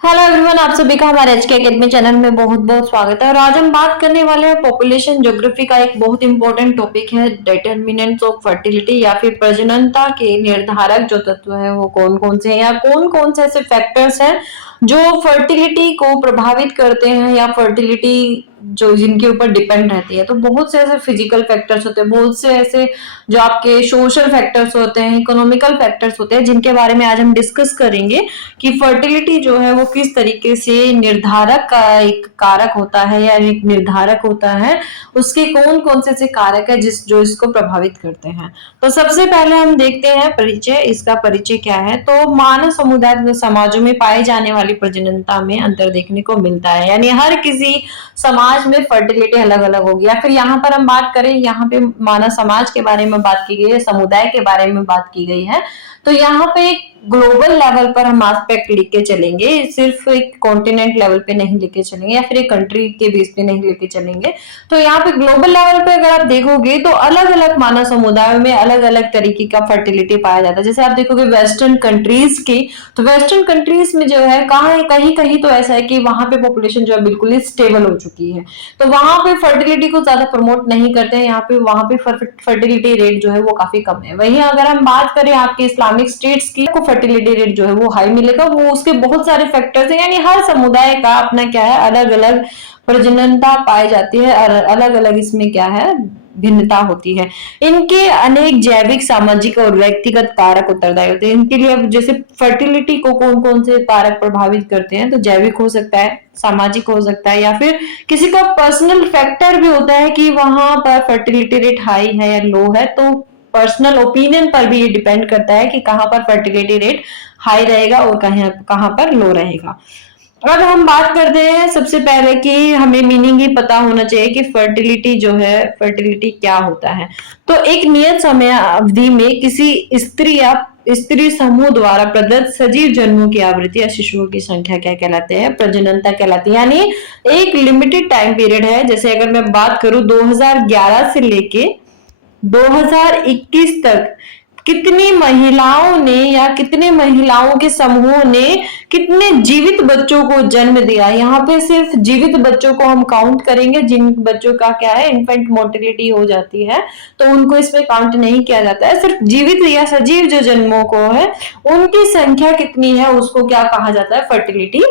Hello everyone, आप सभी का हमारे एचके एकेडमी चैनल में बहुत बहुत स्वागत है। और आज हम बात करने वाले हैं पॉपुलेशन ज्योग्राफी का एक बहुत इंपॉर्टेंट टॉपिक है डिटर्मिनेंट्स ऑफ फर्टिलिटी या फिर प्रजननता के निर्धारक जो तत्व है वो कौन कौन से हैं या कौन कौन से ऐसे फैक्टर्स हैं जो फर्टिलिटी को प्रभावित करते हैं या फर्टिलिटी जो जिनके ऊपर डिपेंड रहती है। तो बहुत से ऐसे फिजिकल फैक्टर्स होते हैं, बहुत से ऐसे जो आपके सोशल फैक्टर्स होते हैं, इकोनॉमिकल फैक्टर्स होते हैं, जिनके बारे में आज हम डिस्कस करेंगे कि फर्टिलिटी जो है वो किस तरीके से निर्धारक का एक कारक होता है या एक निर्धारक होता है, उसके कौन कौन से कारक है जो इसको प्रभावित करते हैं। तो सबसे पहले हम देखते हैं परिचय, इसका परिचय क्या है। तो मानव समुदाय समाजों में पाए जाने वाली प्रजननता में अंतर देखने को मिलता है, यानी हर किसी समाज में फर्टिलिटी अलग अलग होगी। या फिर यहाँ पर हम बात करें, यहाँ पे मानव समाज के बारे में बात की गई है, समुदाय के बारे में बात की गई है। तो यहाँ पे ग्लोबल लेवल पर हम एस्पेक्ट लिख के चलेंगे, सिर्फ एक कॉन्टिनेंट लेवल पे नहीं लेके चलेंगे या फिर एक कंट्री के बेस पे नहीं लेके चलेंगे। तो यहाँ पे ग्लोबल लेवल पे अगर आप देखोगे तो अलग अलग मानव समुदायों में अलग अलग तरीके का फर्टिलिटी पाया जाता है। जैसे आप देखोगे वेस्टर्न कंट्रीज की, तो वेस्टर्न कंट्रीज में जो है कहीं कहीं तो ऐसा है कि वहां पे पॉपुलेशन जो है बिल्कुल ही स्टेबल हो चुकी है, तो वहां पे फर्टिलिटी को ज्यादा प्रमोट नहीं करते हैं। यहाँ पे वहां पे फर्टिलिटी रेट जो है वो काफी कम है। वहीं अगर हम बात करें आपके इस्लामिक स्टेट्स की, फर्टिलिटी रेट जो है वो हाई मिलेगा। वो उसके बहुत सारे फैक्टर्स हैं, यानी हर समुदाय का अपना क्या है, अलग अलग प्रजननता पाई जाती है, अलग अलग इसमें क्या है, भिन्नता होती है। इनके अनेक जैविक, सामाजिक और व्यक्तिगत कारक उत्तरदायी होते हैं। इनके लिए अब जैसे फर्टिलिटी को कौन कौन से कारक प्रभावित करते हैं, तो जैविक हो सकता है, सामाजिक हो सकता है, या फिर किसी का पर्सनल फैक्टर भी होता है कि वहां पर फर्टिलिटी रेट हाई है या लो है। तो पर्सनल ओपिनियन पर भी ये डिपेंड करता है कि कहां पर फर्टिलिटी रेट हाई रहेगा और कहां पर लो रहेगा। अब हम बात करते हैं सबसे पहले कि हमें मीनिंग ही पता होना चाहिए कि फर्टिलिटी जो है, फर्टिलिटी क्या होता है। तो एक नियत समय अवधि में किसी स्त्री या स्त्री समूह द्वारा प्रदत्त सजीव जन्मों की आवृत्ति या शिशुओं की संख्या क्या कहलाते हैं, प्रजननता कहलाती है। यानी एक लिमिटेड टाइम पीरियड है। जैसे अगर मैं बात करूं 2011 से लेके 2021 तक कितनी महिलाओं ने या कितने महिलाओं के समूह ने कितने जीवित बच्चों को जन्म दिया। यहाँ पे सिर्फ जीवित बच्चों को हम काउंट करेंगे, जिन बच्चों का क्या है, इन्फेंट मोर्टिलिटी हो जाती है, तो उनको इसमें काउंट नहीं किया जाता है। सिर्फ जीवित या सजीव जो जन्मों को है उनकी संख्या कितनी है, उसको क्या कहा जाता है, फर्टिलिटी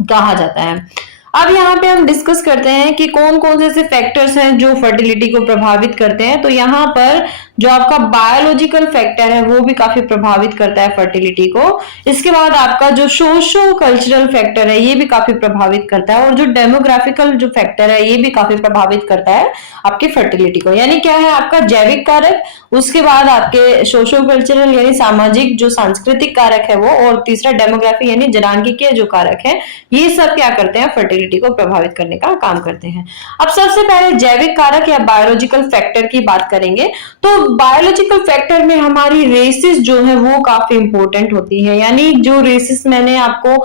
कहा जाता है। अब यहाँ पे हम डिस्कस करते हैं कि कौन कौन से ऐसे फैक्टर्स हैं जो फर्टिलिटी को प्रभावित करते हैं। तो यहाँ पर जो आपका बायोलॉजिकल फैक्टर है वो भी काफी प्रभावित करता है फर्टिलिटी को। इसके बाद आपका जो सोशो कल्चरल फैक्टर है ये भी काफी प्रभावित करता है, और जो डेमोग्राफिकल जो फैक्टर है ये भी काफी प्रभावित करता है आपके फर्टिलिटी को। यानी क्या है, आपका जैविक कारक, उसके बाद आपके सोशो कल्चरल यानी सामाजिक जो सांस्कृतिक कारक है वो, और तीसरा डेमोग्राफी यानी जनांगीय जो कारक है, ये सब क्या करते हैं, फर्टिलिटी को प्रभावित करने का काम करते हैं। अब सबसे पहले जैविक कारक या बायोलॉजिकल फैक्टर की बात करेंगे। तो बायोलॉजिकल फैक्टर में हमारी रेसिस जो है वो काफी इंपॉर्टेंट होती है। यानी जो रेसिस मैंने आपको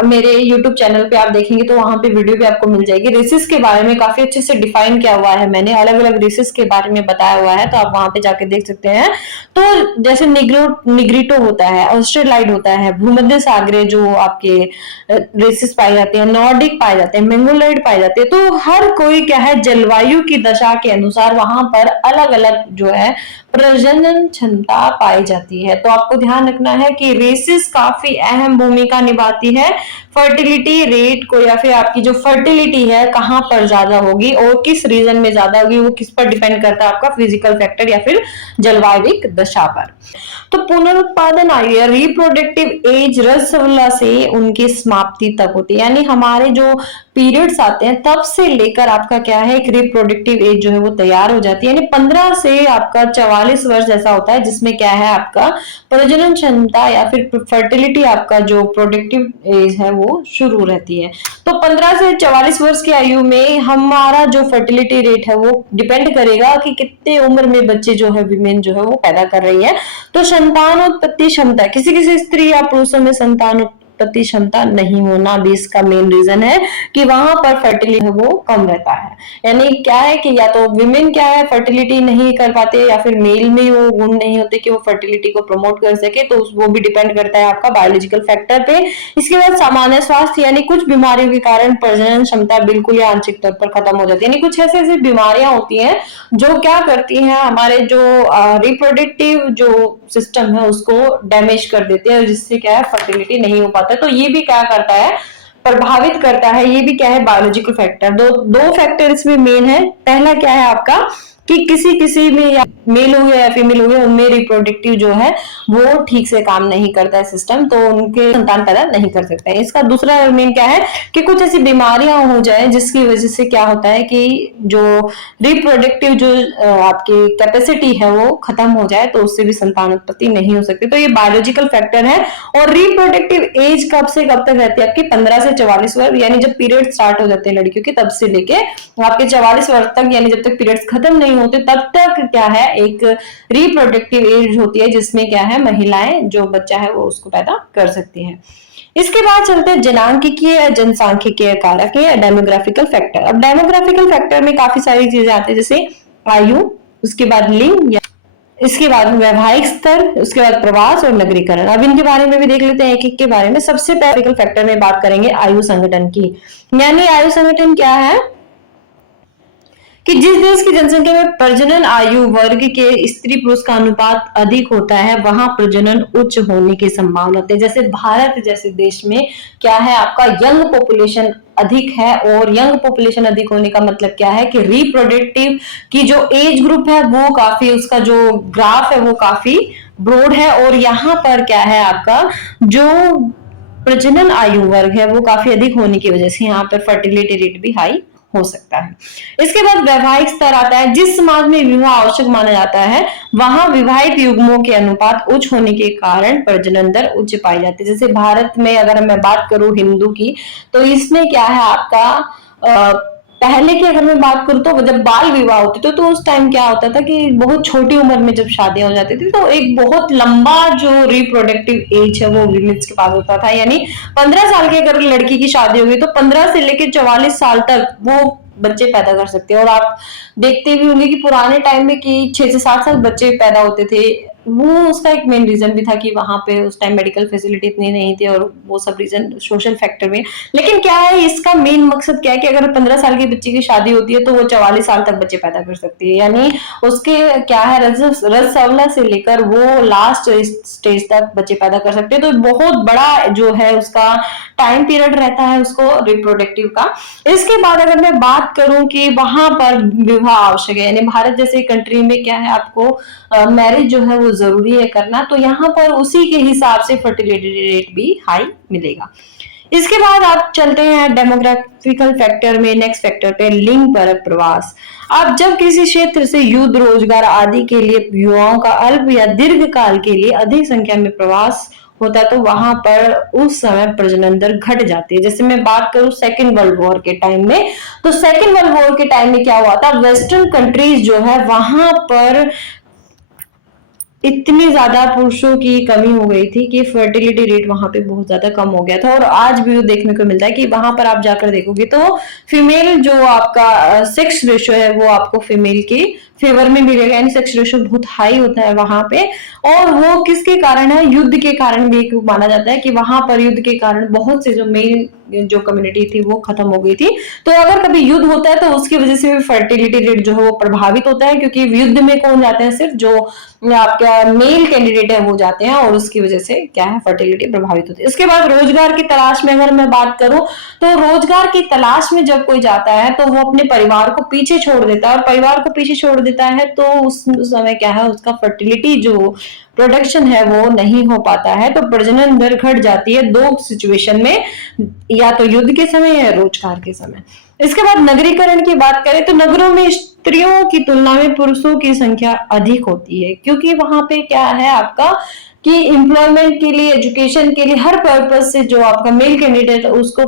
मेरे YouTube चैनल पे आप देखेंगे तो वहां पे वीडियो भी आपको मिल जाएगी। रेसिस के बारे में काफी अच्छे से डिफाइन किया हुआ है, मैंने अलग अलग रेसिस के बारे में बताया हुआ है, तो आप वहां पे जाके देख सकते हैं। तो जैसे निग्रिटो होता है, ऑस्ट्रेलाइड होता है, भूमध्य सागरीय जो आपके रेसिस पाए जाते हैं, नॉर्डिक पाए जाते हैं, मंगोलॉइड पाए जाते हैं। तो हर कोई क्या है, जलवायु की दशा के अनुसार वहां पर अलग अलग जो है प्रजनन क्षमता पाई जाती है। तो आपको ध्यान रखना है कि रेसिस काफी अहम भूमिका निभाती है फर्टिलिटी रेट को, या फिर आपकी जो फर्टिलिटी है कहां पर ज्यादा होगी और किस रीजन में ज्यादा होगी, वो किस पर डिपेंड करता है, आपका फिजिकल फैक्टर या फिर जलवायु दशा पर। तो पुनरुत्पादन आयु या रिप्रोडक्टिव एज रसवला से उनकी समाप्ति तक होती है। यानी हमारे जो पीरियड्स आते हैं तब से लेकर आपका क्या है, एक रिप्रोडक्टिव एज जो है वो तैयार हो जाती है। यानी 15 से आपका 44 वर्ष ऐसा होता है जिसमें क्या है, आपका प्रजनन क्षमता या फिर फर्टिलिटी, आपका जो प्रोडक्टिव एज है वो शुरू रहती है। तो 15 से 44 वर्ष की आयु में हमारा जो फर्टिलिटी रेट है वो डिपेंड करेगा कि कितने उम्र में बच्चे जो है, विमेन जो है वो पैदा कर रही है। तो संतानोत्पत्ति क्षमता, किसी किसी स्त्री या पुरुषों में संतान उत्पत्ति क्षमता नहीं होना भी इसका मेन रीजन है कि वहां पर फर्टिलिटी वो कम रहता है। यानी क्या है कि या तो विमेन क्या है फर्टिलिटी नहीं कर पाते या फिर मेल में वो गुण नहीं होते कि वो फर्टिलिटी को प्रमोट कर सके, तो वो भी डिपेंड करता है आपका बायोलॉजिकल फैक्टर पे। इसके बाद सामान्य स्वास्थ्य, यानी कुछ बीमारियों के कारण प्रजनन क्षमता बिल्कुल या आंशिक तौर पर खत्म हो जाती है। यानी कुछ ऐसे ऐसी बीमारियां होती हैं जो क्या करती हैं, हमारे जो रिप्रोडक्टिव जो सिस्टम है उसको डैमेज कर देते हैं, जिससे क्या है फर्टिलिटी नहीं हो पाता। तो ये भी क्या करता है, प्रभावित करता है। ये भी क्या है, बायोलॉजिकल फैक्टर। दो फैक्टर इसमें मेन है। पहला क्या है आपका कि किसी किसी में या मेल हो गया या फीमेल हो गया, उनमें रिप्रोडक्टिव जो है वो ठीक से काम नहीं करता है सिस्टम, तो उनके संतान पैदा नहीं कर सकते हैं। इसका दूसरा मेन क्या है कि कुछ ऐसी बीमारियां हो जाए जिसकी वजह से क्या होता है कि जो रिप्रोडक्टिव जो आपकी कैपेसिटी है वो खत्म हो जाए, तो उससे भी संतान उत्पत्ति नहीं हो सकती। तो ये बायोलॉजिकल फैक्टर है। और रिप्रोडक्टिव एज कब से कब तक रहती है आपकी, 15 से 44 वर्ष, यानी जब पीरियड स्टार्ट हो जाते हैं लड़कियों के, तब से लेके आपके 44 वर्ष तक, यानी जब तक पीरियड्स खत्म नहीं होते तब तक क्या है एक रिप्रोडक्टिव एज होती है, जिसमें क्या है महिलाएं जो बच्चा है वो उसको पैदा कर सकती हैं। इसके बाद चलते हैं जनांकिकीय या जनसांख्यिकीय कारक या डेमोग्राफिकल फैक्टर। अब डेमोग्राफिकल फैक्टर में काफी सारी चीजें आती है, जैसे आयु, उसके बाद लिंग, इसके बाद वैवाहिक स्तर, उसके बाद प्रवास और नगरीकरण। अब इनके बारे में भी देख लेते हैं एक एक के बारे में। सबसे पहले फैक्टर में बात करेंगे आयु संगठन की। यानी आयु संगठन क्या है कि जिस देश की जनसंख्या में प्रजनन आयु वर्ग के स्त्री पुरुष का अनुपात अधिक होता है, वहां प्रजनन उच्च होने की संभावना होती है। जैसे भारत जैसे देश में क्या है आपका यंग पॉपुलेशन अधिक है, और यंग पॉपुलेशन अधिक होने का मतलब क्या है कि रिप्रोडक्टिव की जो एज ग्रुप है वो काफी, उसका जो ग्राफ है वो काफी ब्रॉड है, और यहाँ पर क्या है आपका जो प्रजनन आयु वर्ग है वो काफी अधिक होने की वजह से यहाँ पर फर्टिलिटी रेट भी हाई हो सकता है। इसके बाद वैवाहिक स्तर आता है। जिस समाज में विवाह आवश्यक माना जाता है, वहां विवाहित युग्मों के अनुपात उच्च होने के कारण प्रजनन दर उच्च पाई जाती है। जैसे भारत में अगर मैं बात करूं हिंदू की, तो इसमें क्या है आपका पहले की अगर मैं बात करूं तो जब बाल विवाह होते थे तो उस टाइम क्या होता था कि बहुत छोटी उम्र में जब शादियां हो जाती थी, तो एक बहुत लंबा जो रिप्रोडक्टिव एज है वो विमेन्स के पास होता था। यानी 15 साल की अगर लड़की की शादी होगी तो 15 से लेकर 44 साल तक वो बच्चे पैदा कर सकते हैं। और आप देखते भी होंगे कि पुराने टाइम में कि 6 से 7 साल बच्चे पैदा होते थे, वो उसका एक मेन रीजन भी था कि वहां पे उस टाइम मेडिकल फैसिलिटी इतनी नहीं थी, और वो सब रीजन सोशल फैक्टर में। लेकिन क्या है इसका मेन मकसद क्या है कि अगर 15 साल की बच्ची की शादी होती है तो वो 44 साल तक बच्चे पैदा कर सकती है। यानी उसके क्या है रसअवला से लेकर वो लास्ट स्टेज तक बच्चे पैदा कर सकते हैं। तो बहुत बड़ा जो है उसका टाइम पीरियड रहता है उसको रिप्रोडक्टिव का। इसके बाद अगर मैं बात करूं कि वहां पर विवाह आवश्यक है, यानी भारत जैसे कंट्री में क्या है आपको मैरिज जो है वो जरूरी है करना, तो यहाँ पर उसी के हिसाब से फर्टिलिटी रेट भी हाई मिलेगा। इसके बाद आप चलते हैं डेमोग्राफिकल फैक्टर में। नेक्स्ट फैक्टर पे लिंग परक प्रवास। अब जब किसी क्षेत्र से युद्ध, रोजगार आदि के लिए युवाओं का अल्प या दीर्घ काल के लिए अधिक संख्या में प्रवास होता है, तो वहां पर उस समय प्रजनन दर घट जाती है। जैसे मैं बात करूं सेकेंड वर्ल्ड वॉर के टाइम में, तो सेकेंड वर्ल्ड वॉर के टाइम में क्या हुआ था, वेस्टर्न कंट्रीज जो है वहां पर इतनी ज्यादा पुरुषों की कमी हो गई थी कि फर्टिलिटी रेट वहां पे बहुत ज्यादा कम हो गया था। और आज भी वो देखने को मिलता है कि वहां पर आप जाकर देखोगे तो फीमेल जो आपका सेक्स रेशियो है वो आपको फीमेल की फेवर में मिलेगा, यानी सेक्स रेशियो बहुत हाई होता है वहां पे। और वो किसके कारण है, युद्ध के कारण भी एक माना जाता है कि वहां पर युद्ध के कारण बहुत से जो मेल जो कम्युनिटी थी वो खत्म हो गई थी। तो अगर कभी युद्ध होता है तो उसकी वजह से भी फर्टिलिटी रेट जो है वो प्रभावित होता है, क्योंकि युद्ध में कौन जाते हैं, सिर्फ जो आपका मेल कैंडिडेट है वो जाते हैं, और उसकी वजह से क्या है फर्टिलिटी प्रभावित होती है। इसके बाद रोजगार की तलाश में अगर मैं बात करूं, तो रोजगार की तलाश में जब कोई जाता है तो वो अपने परिवार को पीछे छोड़ देता है, और परिवार को पीछे छोड़ देता है तो उस समय क्या है उसका फर्टिलिटी जो प्रोडक्शन है वो नहीं हो पाता है, तो प्रजनन दर घट जाती है दो सिचुएशन में, या तो युद्ध के समय या रोजगार के समय। इसके बाद नगरीकरण की बात करें तो नगरों में स्त्रियों की तुलना में पुरुषों की संख्या अधिक होती है, क्योंकि वहां पे क्या है आपका कि एम्प्लॉयमेंट के लिए, एजुकेशन के लिए, हर पर्पज से जो आपका मेल कैंडिडेट उसको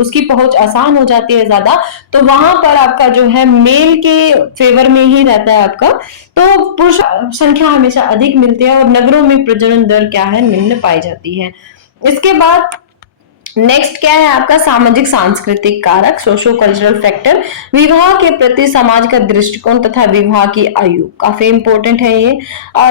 उसकी पहुंच आसान हो जाती है ज्यादा, तो वहां पर आपका जो है मेल के फेवर में ही रहता है आपका, तो पुरुष संख्या हमेशा अधिक मिलती है, और नगरों में प्रजनन दर क्या है निम्न पाई जाती है। इसके बाद नेक्स्ट क्या है आपका सामाजिक सांस्कृतिक कारक, सोशो कल्चरल फैक्टर, विवाह के प्रति समाज का दृष्टिकोण तथा विवाह की आयु काफी इंपॉर्टेंट है ये।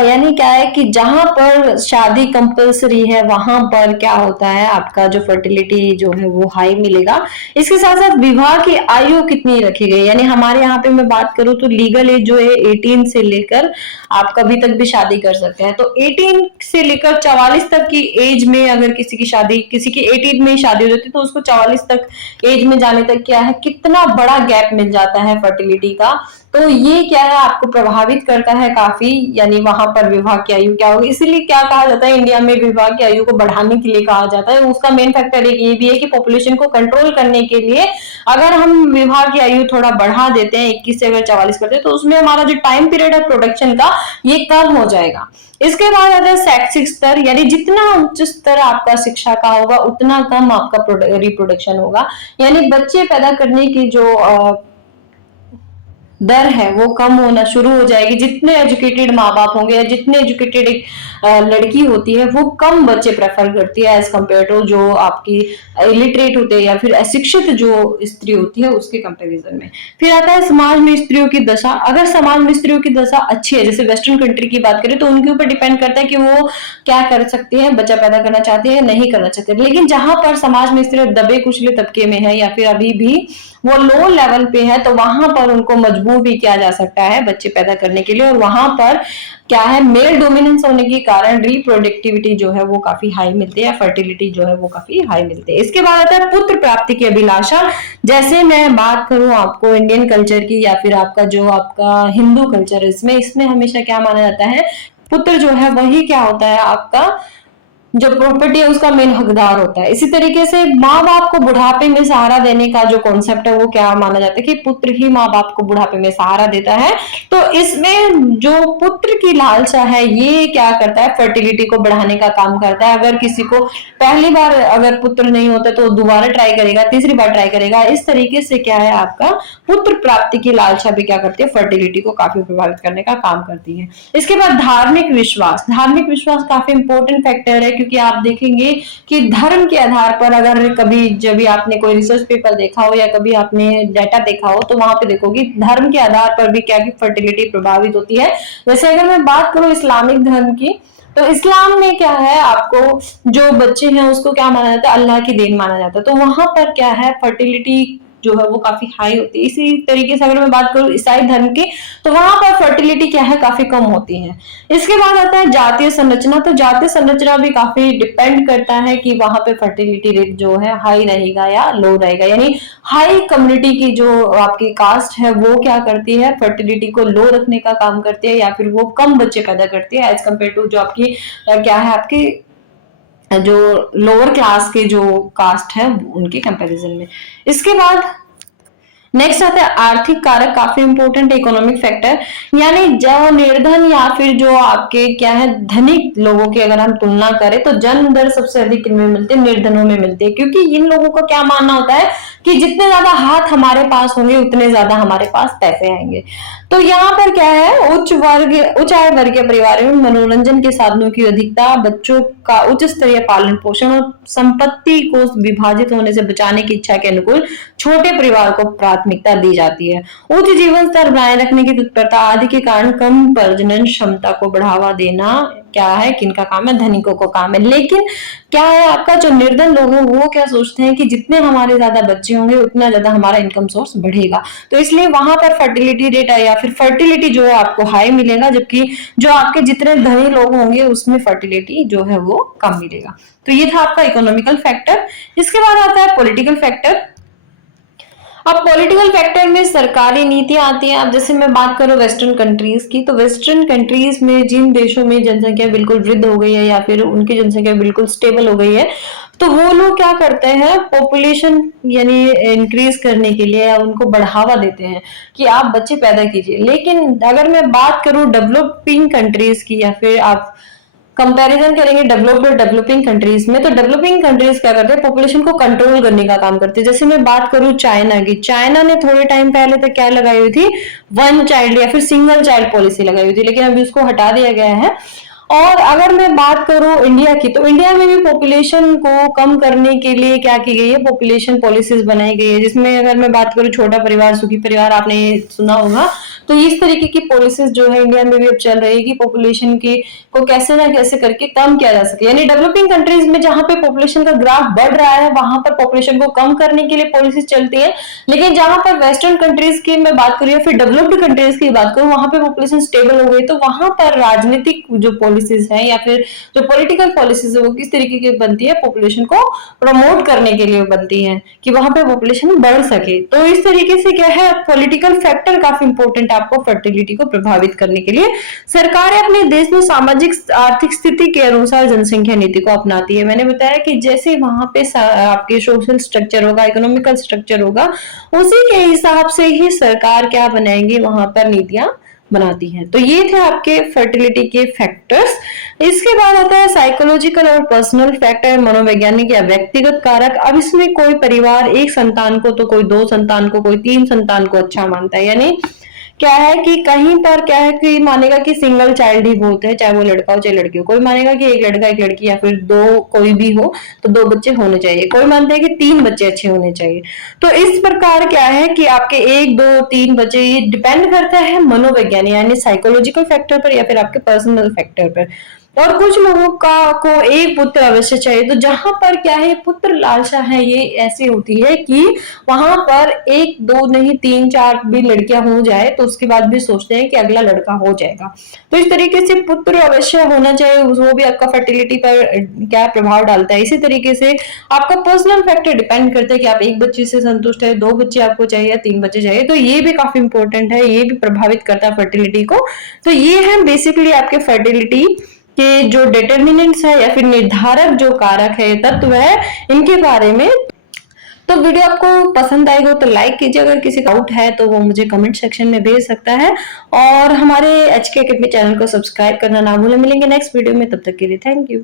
यानी क्या है कि जहां पर शादी कंपलसरी है वहां पर क्या होता है आपका जो फर्टिलिटी जो है वो हाई मिलेगा। इसके साथ साथ विवाह की आयु कितनी रखी गई, यानी हमारे यहाँ पे मैं बात करूं तो लीगल एज जो है 18 से लेकर आप कभी तक भी शादी कर सकते हैं। तो 18 से लेकर 44 तक की एज में अगर किसी की शादी, किसी की 18 में शादी हो जाती है तो उसको 44 तक एज में जाने तक क्या है कितना बड़ा गैप मिल जाता है फर्टिलिटी का। तो ये क्या है आपको प्रभावित करता है काफी, यानी वहां पर विवाह की आयु क्या होगी। इसीलिए क्या कहा जाता है इंडिया में विवाह की आयु को बढ़ाने के लिए कहा जाता है। उसका मेन फैक्टर एक ये भी है कि पॉपुलेशन को कंट्रोल करने के लिए अगर हम विवाह की आयु थोड़ा बढ़ा देते हैं 21 से अगर 44 करते हैं तो उसमें हमारा जो टाइम पीरियड है प्रोडक्शन का ये कम हो जाएगा। इसके बाद आता है शैक्षिक स्तर, यानी जितना उच्च स्तर आपका शिक्षा का होगा उतना कम आपका रिप्रोडक्शन होगा, यानी बच्चे पैदा करने की जो दर है वो कम होना शुरू हो जाएगी। जितने एजुकेटेड माँ बाप होंगे या जितने एजुकेटेड एक लड़की होती है वो कम बच्चे प्रेफर करती है एज कम्पेयर टू जो आपकी इलिटरेट होते हैं या फिर अशिक्षित जो स्त्री होती है उसके कंपैरिजन में। फिर आता है समाज में स्त्रियों की दशा। अगर समाज में स्त्रियों की दशा अच्छी है, जैसे वेस्टर्न कंट्री की बात करें तो उनके ऊपर डिपेंड करता है कि वो क्या कर सकती है, बच्चा पैदा करना चाहती है या नहीं करना चाहती है। लेकिन जहां पर समाज में स्त्रियां दबे कुचले तबके में है या फिर अभी भी वो लो लेवल पे है तो वहां पर उनको मजबूर भी किया जा सकता है बच्चे पैदा करने के लिए। और वहां पर क्या है मेल डोमिनेंस होने के कारण रिप्रोडक्टिविटी जो है वो काफी हाई मिलती है, फर्टिलिटी जो है वो काफी हाई मिलती है। इसके बाद आता है पुत्र प्राप्ति की अभिलाषा। जैसे मैं बात करूं आपको इंडियन कल्चर की या फिर आपका जो आपका हिंदू कल्चर, इसमें हमेशा क्या माना जाता है, पुत्र जो है वही क्या होता है आपका जो प्रॉपर्टी है उसका मेन हकदार होता है। इसी तरीके से माँ बाप को बुढ़ापे में सहारा देने का जो कॉन्सेप्ट है वो क्या माना जाता है कि पुत्र ही माँ बाप को बुढ़ापे में सहारा देता है। तो इसमें जो पुत्र की लालसा है ये क्या करता है, फर्टिलिटी को बढ़ाने का काम करता है। अगर किसी को पहली बार अगर पुत्र नहीं होता तो दोबारा ट्राई करेगा, तीसरी बार ट्राई करेगा। इस तरीके से क्या है आपका पुत्र प्राप्ति की लालसा भी क्या करती है, फर्टिलिटी को काफी प्रभावित करने का काम करती है। इसके बाद धार्मिक विश्वास। धार्मिक विश्वास काफी इंपॉर्टेंट फैक्टर है क्योंकि आप देखेंगे कि धर्म के आधार पर अगर कभी जब भी आपने कोई रिसर्च पेपर देखा हो या कभी आपने डाटा देखा हो तो वहां पे देखोगे धर्म के आधार पर भी क्या की फर्टिलिटी प्रभावित होती है। जैसे अगर मैं बात करूं इस्लामिक धर्म की तो इस्लाम में क्या है आपको जो बच्चे हैं उसको क्या माना जाता है, अल्लाह की देन माना जाता है। तो वहां पर क्या है फर्टिलिटी जो है वो काफी हाई होती है। इसी तरीके से अगर मैं बात करूं ईसाई धर्म की तो वहां पर फर्टिलिटी क्या है काफी कम होती है। इसके बाद आता है जातीय संरचना। तो जातीय संरचना भी काफी डिपेंड करता है कि वहां पे फर्टिलिटी रेट जो है हाई रहेगा या लो रहेगा, यानी हाई कम्युनिटी की जो आपकी कास्ट है वो क्या करती है फर्टिलिटी को लो रखने का काम करती है या फिर वो कम बच्चे पैदा करती है एज कम्पेयर टू जो आपकी क्या है आपकी जो लोअर क्लास के जो कास्ट है उनके कंपैरिजन में। इसके बाद नेक्स्ट आता है आर्थिक कारक, काफी इंपॉर्टेंट इकोनॉमिक फैक्टर, यानी जो निर्धन या फिर जो आपके क्या है धनिक लोगों की अगर हम तुलना करें तो जन्म दर सबसे अधिक इनमें मिलती है, निर्धनों में मिलती है। क्योंकि इन लोगों का क्या मानना होता है कि जितने ज्यादा हाथ हमारे पास होंगे उतने ज्यादा हमारे पास पैसे आएंगे। तो यहाँ पर क्या है उच्च आय वर्ग के परिवारों में मनोरंजन के साधनों की अधिकता, बच्चों का उच्च स्तरीय पालन पोषण और संपत्ति को विभाजित होने से बचाने की इच्छा के अनुकूल छोटे परिवार को प्राथमिकता दी जाती है। उच्च जीवन स्तर बनाए रखने की तत्परता आदि के कारण कम प्रजनन क्षमता को बढ़ावा देना क्या है किनका काम है, धनिकों को काम है। लेकिन क्या है आपका जो निर्धन लोग हैं वो क्या सोचते हैं कि जितने हमारे ज्यादा बच्चे होंगे उतना ज्यादा हमारा इनकम सोर्स बढ़ेगा, तो इसलिए वहां पर फर्टिलिटी रेट या फिर फर्टिलिटी जो है आपको हाई मिलेगा, जबकि जो आपके जितने धनी लोग होंगे उसमें फर्टिलिटी जो है वो कम मिलेगा। तो ये था आपका इकोनॉमिकल फैक्टर। इसके बाद आता है पॉलिटिकल फैक्टर। अब पॉलिटिकल फैक्टर में सरकारी नीतियां आती हैं। अब जैसे मैं बात करूं वेस्टर्न कंट्रीज की तो वेस्टर्न कंट्रीज में जिन देशों में जनसंख्या बिल्कुल वृद्ध हो गई है या फिर उनकी जनसंख्या बिल्कुल स्टेबल हो गई है तो वो लोग क्या करते हैं पॉपुलेशन यानी इंक्रीज करने के लिए या उनको बढ़ावा देते हैं कि आप बच्चे पैदा कीजिए। लेकिन अगर मैं बात करूं डेवलपिंग कंट्रीज की या फिर आप कंपैरिजन करेंगे डेवलप्ड और डेवलपिंग कंट्रीज में तो डेवलपिंग कंट्रीज क्या करते हैं पॉपुलेशन को कंट्रोल करने का काम करते हैं। जैसे मैं बात करूं चाइना की, चाइना ने थोड़े टाइम पहले तक क्या लगाई हुई थी, वन चाइल्ड या फिर सिंगल चाइल्ड पॉलिसी लगाई हुई थी, लेकिन अभी उसको हटा दिया गया है और अगर मैं बात करूं इंडिया की, तो इंडिया में भी पॉपुलेशन को कम करने के लिए क्या की गई है, पॉपुलेशन पॉलिसीज बनाई गई है, जिसमें अगर मैं बात करूं छोटा परिवार सुखी परिवार, आपने सुना होगा। तो इस तरीके की पॉलिसीज जो है इंडिया में भी अब चल रही है कि पॉपुलेशन की को कैसे ना कैसे करके कम किया जा सके। यानी डेवलपिंग कंट्रीज में जहां पे पॉपुलेशन का ग्राफ बढ़ रहा है वहां पर पॉपुलेशन को कम करने के लिए पॉलिसीज चलती है, लेकिन जहां पर वेस्टर्न कंट्रीज की मैं बात करूं या फिर डेवलप्ड कंट्रीज की बात करूं, वहां पे पॉपुलेशन स्टेबल हो गई, तो वहां पर राजनीतिक जो पॉलिसीज है या फिर जो पॉलिटिकल पॉलिसीज है वो किस तरीके की बनती है, पॉपुलेशन को प्रमोट करने के लिए बनती है कि वहां पे पॉपुलेशन बढ़ सके। तो इस तरीके से क्या है, पॉलिटिकल फैक्टर काफी इंपॉर्टेंट है आपको फर्टिलिटी को प्रभावित करने के लिए। सरकारें अपने देश में सामाजिक आर्थिक स्थिति के अनुसार जनसंख्या नीति को अपनाती है। मैंने बताया कि जैसे वहां पे आपके सोशल स्ट्रक्चर होगा, इकोनॉमिकल स्ट्रक्चर होगा, उसी के हिसाब से ही सरकार क्या बनाएंगी, वहां पर नीतियां बनाती है। तो ये थे आपके फर्टिलिटी के फैक्टर्स। इसके बाद आता है साइकोलॉजिकल और पर्सनल फैक्टर, मनोवैज्ञानिक या व्यक्तिगत कारक। अब इसमें कोई परिवार एक संतान को, तो कोई 2 संतान को, कोई 3 संतान को अच्छा मानता है। यानी क्या है कि कहीं पर क्या है कि मानेगा कि सिंगल चाइल्ड ही बहुत है, चाहे वो लड़का हो चाहे लड़की हो। कोई मानेगा कि एक लड़का एक लड़की या फिर 2 कोई भी हो तो 2 बच्चे होने चाहिए। कोई मानता है कि 3 बच्चे अच्छे होने चाहिए। तो इस प्रकार क्या है कि आपके 1, 2, 3 बच्चे, ये डिपेंड करता है मनोवैज्ञानिक यानी साइकोलॉजिकल फैक्टर पर या फिर आपके पर्सनल फैक्टर पर। और कुछ लोगों का को एक पुत्र अवश्य चाहिए। तो जहां पर क्या है, पुत्र लालसा है ये ऐसी होती है कि वहां पर 1, 2 नहीं 3, 4 भी लड़कियां हो जाए तो उसके बाद भी सोचते हैं कि अगला लड़का हो जाएगा। तो इस तरीके से पुत्र अवश्य होना चाहिए, वो भी आपका फर्टिलिटी पर क्या प्रभाव डालता है। इसी तरीके से आपका पर्सनल फैक्टर डिपेंड करता है कि आप 1 बच्चे से संतुष्ट है, 2 बच्चे आपको चाहिए या 3 बच्चे चाहिए। तो ये भी काफी इंपॉर्टेंट है, ये भी प्रभावित करता है फर्टिलिटी को। तो ये है बेसिकली आपके फर्टिलिटी के जो डिटर्मिनेंट्स है या फिर निर्धारक जो कारक है, तत्व है, इनके बारे में। तो वीडियो आपको पसंद आएगा तो लाइक कीजिए, अगर किसी का डाउट है तो वो मुझे कमेंट सेक्शन में भेज सकता है, और हमारे HK अकेडमी चैनल को सब्सक्राइब करना ना भूलें। मिलेंगे नेक्स्ट वीडियो में, तब तक के लिए थैंक यू।